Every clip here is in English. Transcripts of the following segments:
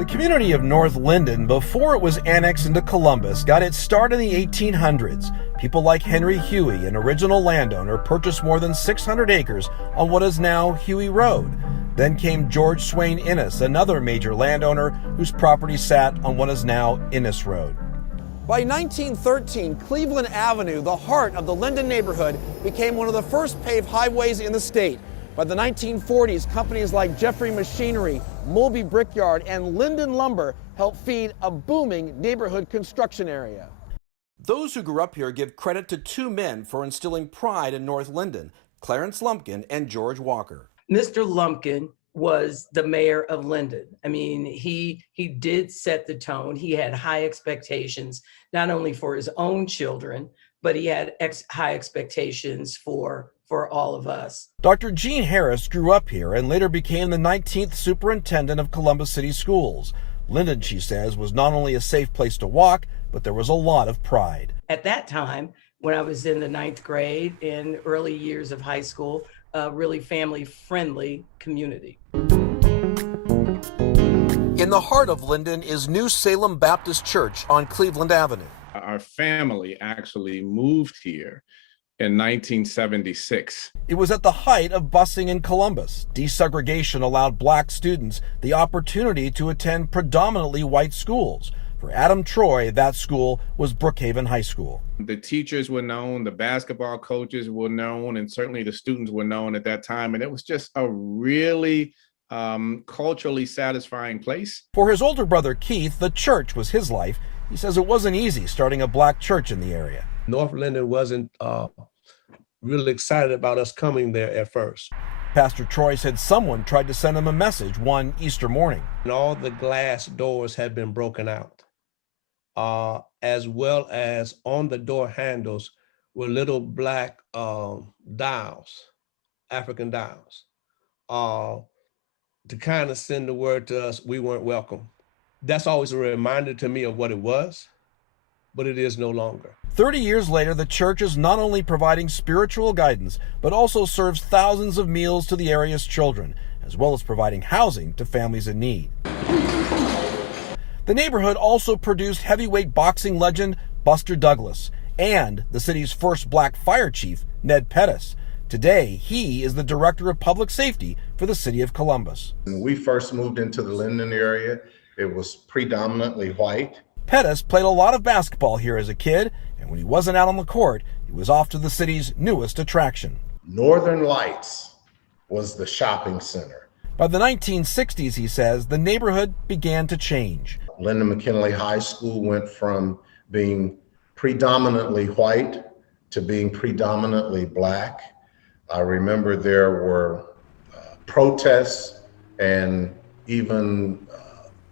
The community of North Linden, before it was annexed into Columbus, got its start in the 1800s. People like Henry Huey, an original landowner, purchased more than 600 acres on what is now Huey Road. Then came George Swain Innes, another major landowner whose property sat on what is now Innes Road. By 1913, Cleveland Avenue, the heart of the Linden neighborhood, became one of the first paved highways in the state. By the 1940s, companies like Jeffrey Machinery, Mulby Brickyard, and Linden Lumber helped feed a booming neighborhood construction area. Those who grew up here give credit to two men for instilling pride in North Linden, Clarence Lumpkin and George Walker. Mr. Lumpkin was the mayor of Linden. I mean, he did set the tone. He had high expectations, not only for his own children, but he had high expectations for all of us. Dr. Gene Harris grew up here and later became the 19th superintendent of Columbus City Schools. Linden, she says, was not only a safe place to walk, but there was a lot of pride. At that time, when I was in the 9th grade and early years of high school, a really family-friendly community. In the heart of Linden is New Salem Baptist Church on Cleveland Avenue. Our family actually moved here in 1976. It was at the height of busing in Columbus. Desegregation allowed black students the opportunity to attend predominantly white schools. For Adam Troy, that school was Brookhaven High School. The teachers were known, the basketball coaches were known, and certainly the students were known at that time. And it was just a really culturally satisfying place. For his older brother Keith, the church was his life. He says it wasn't easy starting a black church in the area. North Linden wasn't really excited about us coming there at first. Pastor Troy said someone tried to send him a message one Easter morning. And all the glass doors had been broken out, as well as on the door handles were little black dials, African dials, to kind of send the word to us we weren't welcome. That's always a reminder to me of what it was, but it is no longer. 30 years later, the church is not only providing spiritual guidance, but also serves thousands of meals to the area's children, as well as providing housing to families in need. The neighborhood also produced heavyweight boxing legend Buster Douglas and the city's first black fire chief, Ned Pettis. Today, he is the director of public safety for the city of Columbus. When we first moved into the Linden area, it was predominantly white. Pettis played a lot of basketball here as a kid, and when he wasn't out on the court, he was off to the city's newest attraction. Northern Lights was the shopping center. By the 1960s, he says, the neighborhood began to change. Linden McKinley High School went from being predominantly white to being predominantly black. I remember there were protests and even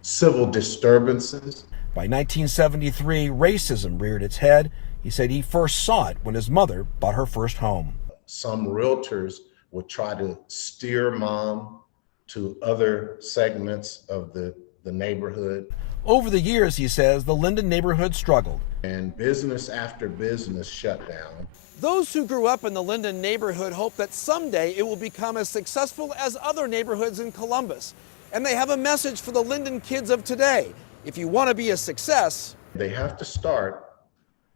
civil disturbances. By 1973, racism reared its head. He said he first saw it when his mother bought her first home. Some realtors would try to steer mom to other segments of the neighborhood. Over the years, he says, the Linden neighborhood struggled. And business after business shut down. Those who grew up in the Linden neighborhood hope that someday it will become as successful as other neighborhoods in Columbus. And they have a message for the Linden kids of today. If you want to be a success, they have to start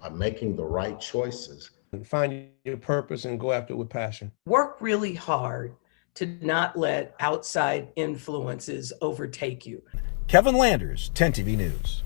by making the right choices. Find your purpose and go after it with passion. Work really hard to not let outside influences overtake you. Kevin Landers, 10 TV News.